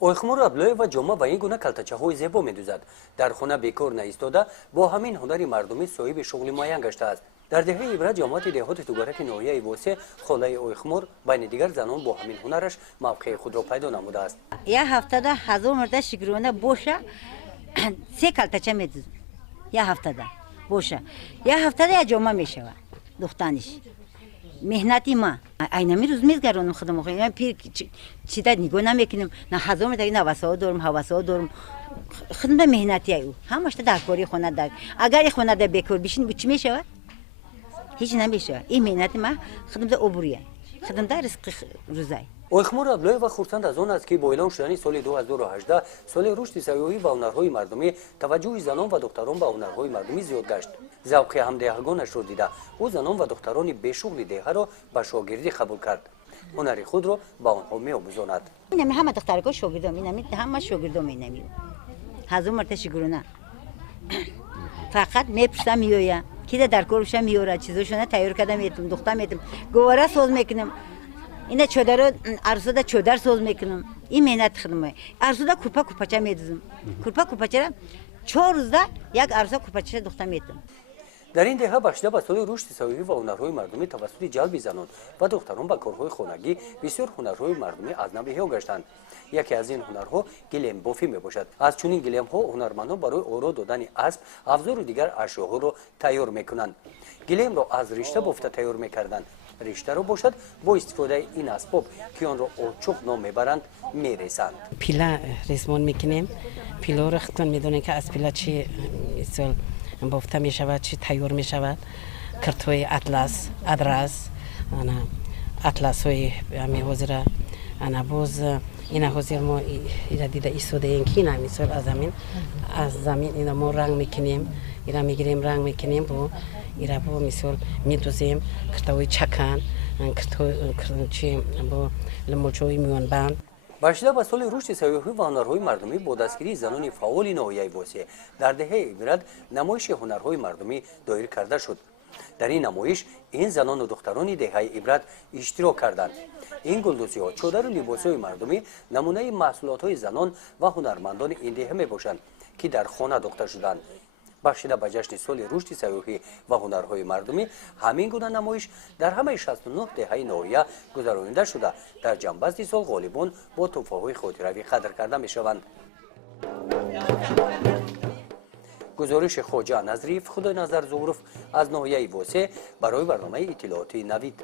ойхмур аблоев ва ҷома ба ин гуна калтачаҳои зебо медӯзад. Дар хона бекор наистода бо ҳамин ҳунари мардумӣ соҳиби шуғли муайян гаштааст. Дар деҳаи Ибрат ҷамоати деҳоти тугараки ноҳияи Восе холаи ойхмур байни дигар занон бо ҳамин ҳунараш мавқеи худро пайдо намудааст. Як ҳафтада 1000 марта шигирона боша 3 калтача медӯзам. Як ҳафтада боша. Як ҳафтада як ҷома мешавад духтаниш. Меҳнати ма айнами рӯз мезгаронам худам охо пир чида нигоҳ намекунам на 1000 марта на васао дорам ҳавасао дорам худам да меҳнати аю ҳамашта дар кори хона дар агар ин хона да бекор бишин чӣ мешавад ҳеҷ намешавад ин меҳнати ма худам да обурия худам да ризқи рӯзай. ойхмур аблоева хурсанд аз он аст ки бо эълон шудани соли 2018 соли рушди сайёҳӣ ва ҳунарҳои мардумӣ таваҷҷӯҳи занон ва духтарон ба ҳунарҳои мардумӣ зиёд гашт. завқи ҳамдеҳагонашро дида ӯ занон ва духтарони бешуғли деҳаро ба шогирдӣ қабул кард. ҳунари худро ба онҳо меомӯзонад. инами ҳама духтаракҳо шогирдом инами ҳама шогирдом инами 1000 марта шигирона фақат мепурсам меоя кида дар корушам меорад чизошона тайёр карда метавам духта метавам гувора соз мекунам ина чодаро арзуда чодар соз мекунам ин меҳнати худам арзуда курпа курпача медӯзам курпа курпачара 4 рӯзда як арза курпача духта метавам. дар ин деҳа бахшида ба соли рушди сайёҳӣ ва ҳунарҳои мардумӣ тавассути ҷалби занон ва духтарон ба корҳои хонагӣ бисёр ҳунарҳои мардумӣ аз нав иҳё гаштанд. яке аз ин ҳунарҳо гилембофӣ мебошад. аз чунин гилемҳо ҳунармандон барои оро додани асб авзору дигар ашёҳоро тайёр мекунанд. гилемро аз ришта бофта тайёр мекарданд. риштаро бошад бо истифодаи ин асбоб ки онро очуқ ном мебаранд мересанд. пила резмон мекунем пилоро худтон медонем ки аз пила чӣ мисол бофта мешавад чӣ тайёр мешавад киртҳои атлас адрас атласҳои ҳами ҳозира ана боз ина ҳозир мо ира дида истодаем ки ина мисол аз замин ина мо ранг мекунем ира мегирем ранг мекунем бо ира бо мисол медӯзем киртаҳои чакан чи бо лимолчаҳои миёнбанд. бахшида ба соли рушди сайёҳӣ ва ҳунарҳои мардумӣ бо дастгирии занони фаъоли ноҳияи Восе дар деҳаи Ибрат намоиши ҳунарҳои мардумӣ доир карда шуд. дар ин намоиш ин занону духтарони деҳаи Ибрат иштирок карданд. ин гулдузиҳо чодару либосҳои мардумӣ намунаи маҳсулотҳои занон ва ҳунармандони ин деҳа мебошанд ки дар хона дохта шуданд. бахшида ба ҷашни соли рушди сайёҳӣ ва ҳунарҳои мардумӣ ҳамин гуна намоиш дар ҳамаи 69 деҳаи ноҳия гузаронида шуда дар ҷанбазди сол ғолибон бо тӯҳфаҳои хотиравӣ қадр карда мешаванд. гузориши хоҷа Назриев, Худойназар Зуҳуров аз ноҳияи Восе барои барномаи иттилооти Навид.